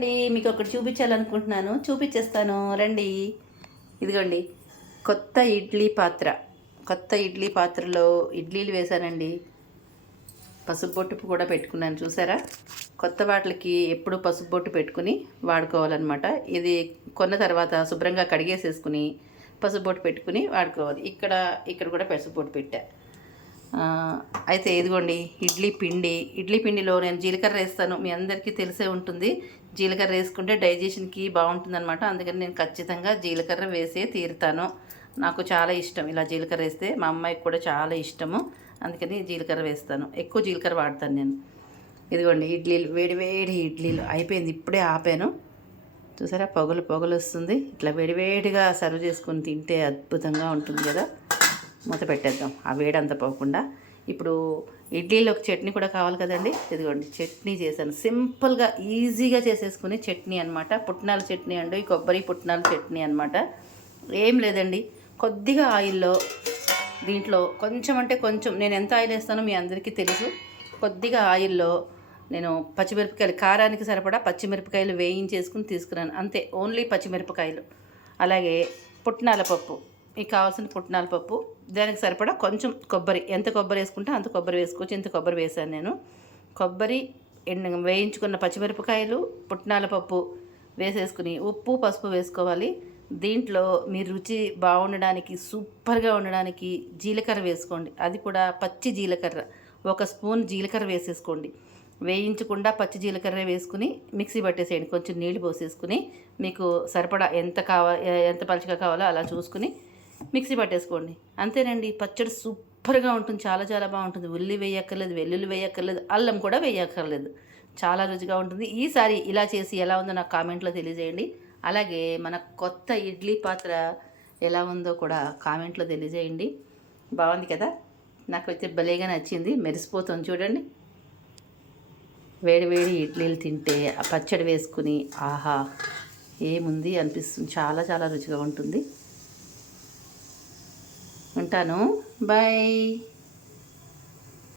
అండి మీకు ఒకటి చూపించాలనుకుంటున్నాను, చూపించేస్తాను రండి. ఇదిగోండి కొత్త ఇడ్లీ పాత్రలో ఇడ్లీలు వేశానండి. పసుపు బొట్టు కూడా పెట్టుకున్నాను, చూసారా? కొత్త వాటికి ఎప్పుడు పసుపు బొట్టు పెట్టుకుని వాడుకోవాలన్నమాట. ఇది కొన్న తర్వాత శుభ్రంగా కడిగేసేసుకుని పసుపు బొట్టు పెట్టుకుని వాడుకోవాలి. ఇక్కడ కూడా పసుపు బొట్టు పెట్టా. అయితే ఇదిగోండి ఇడ్లీ పిండిలో నేను జీలకర్ర వేస్తాను. మీ అందరికీ తెలిసే ఉంటుంది, జీలకర్ర వేసుకుంటే డైజెషన్కి బాగుంటుందన్నమాట. అందుకని నేను ఖచ్చితంగా జీలకర్ర వేసే తీరుతాను. నాకు చాలా ఇష్టం ఇలా జీలకర్ర వేస్తే, మా అమ్మాయికి కూడా చాలా ఇష్టము. అందుకని జీలకర్ర వేస్తాను, ఎక్కువ జీలకర్ర వాడతాను నేను. ఇదిగోండి వేడి ఇడ్లీలు అయిపోయింది, ఇప్పుడే ఆపాను. చూసారా, పొగలు వస్తుంది. ఇట్లా వేడిగా సర్వ్ చేసుకొని తింటే అద్భుతంగా ఉంటుంది కదా. మూత పెట్టేద్దాం ఆ వేడంతా పోకుండా. ఇప్పుడు ఇడ్లీలోకి చట్నీ కూడా కావాలి కదండి. ఇదిగోండి చట్నీ చేశాను, సింపుల్గా ఈజీగా చేసేసుకుని చట్నీ అనమాట. పుట్నాల చట్నీ అండి, కొబ్బరి పుట్నాల చట్నీ అనమాట. ఏం లేదండి, కొద్దిగా ఆయిల్లో దీంట్లో కొంచెం అంటే కొంచెం, నేను ఎంత ఆయిల్ వేస్తానో మీ అందరికీ తెలుసు. కొద్దిగా ఆయిల్లో నేను పచ్చిమిరపకాయలు, కారానికి సరిపడా పచ్చిమిరపకాయలు వేయించేసుకుని తీసుకున్నాను, అంతే. ఓన్లీ పచ్చిమిరపకాయలు. అలాగే పుట్నాల పప్పు, మీకు కావాల్సిన పుట్నాల పప్పు, దానికి సరిపడా కొంచెం కొబ్బరి, ఎంత కొబ్బరి వేసుకుంటే అంత కొబ్బరి వేసుకోవచ్చు. ఇంత కొబ్బరి వేసాను నేను. కొబ్బరి, వేయించుకున్న పచ్చిమిరపకాయలు, పుట్నాల పప్పు వేసేసుకుని ఉప్పు పసుపు వేసుకోవాలి. దీంట్లో మీ రుచి బాగుండడానికి, సూపర్గా ఉండడానికి జీలకర్ర వేసుకోండి. అది కూడా పచ్చి జీలకర్ర, 1 స్పూన్ జీలకర్ర వేసేసుకోండి. వేయించకుండా పచ్చి జీలకర్ర వేసుకుని మిక్సీ పట్టేసేయండి. కొంచెం నీళ్ళు పోసేసుకుని మీకు సరిపడా ఎంత పలుచగా కావాలో అలా చూసుకుని మిక్సీ పట్టేసుకోండి. అంతేనండి, పచ్చడి సూపర్గా ఉంటుంది, చాలా బాగుంటుంది. ఉల్లి వేయక్కర్లేదు, వెల్లుల్లి వేయక్కర్లేదు, అల్లం కూడా వేయక్కర్లేదు. చాలా రుచిగా ఉంటుంది. ఈసారి ఇలా చేసి ఎలా ఉందో నాకు కామెంట్లో తెలియజేయండి. అలాగే మన కొత్త ఇడ్లీ పాత్ర ఎలా ఉందో కూడా కామెంట్లో తెలియజేయండి. బాగుంది కదా, నాకు అయితే భలేగా నచ్చింది, మెరిసిపోతుంది చూడండి. వేడి ఇడ్లీలు తింటే ఆ పచ్చడి వేసుకుని ఆహా ఏముంది అనిపిస్తుంది. చాలా రుచిగా ఉంటుంది. ఉంటాను, బాయ్.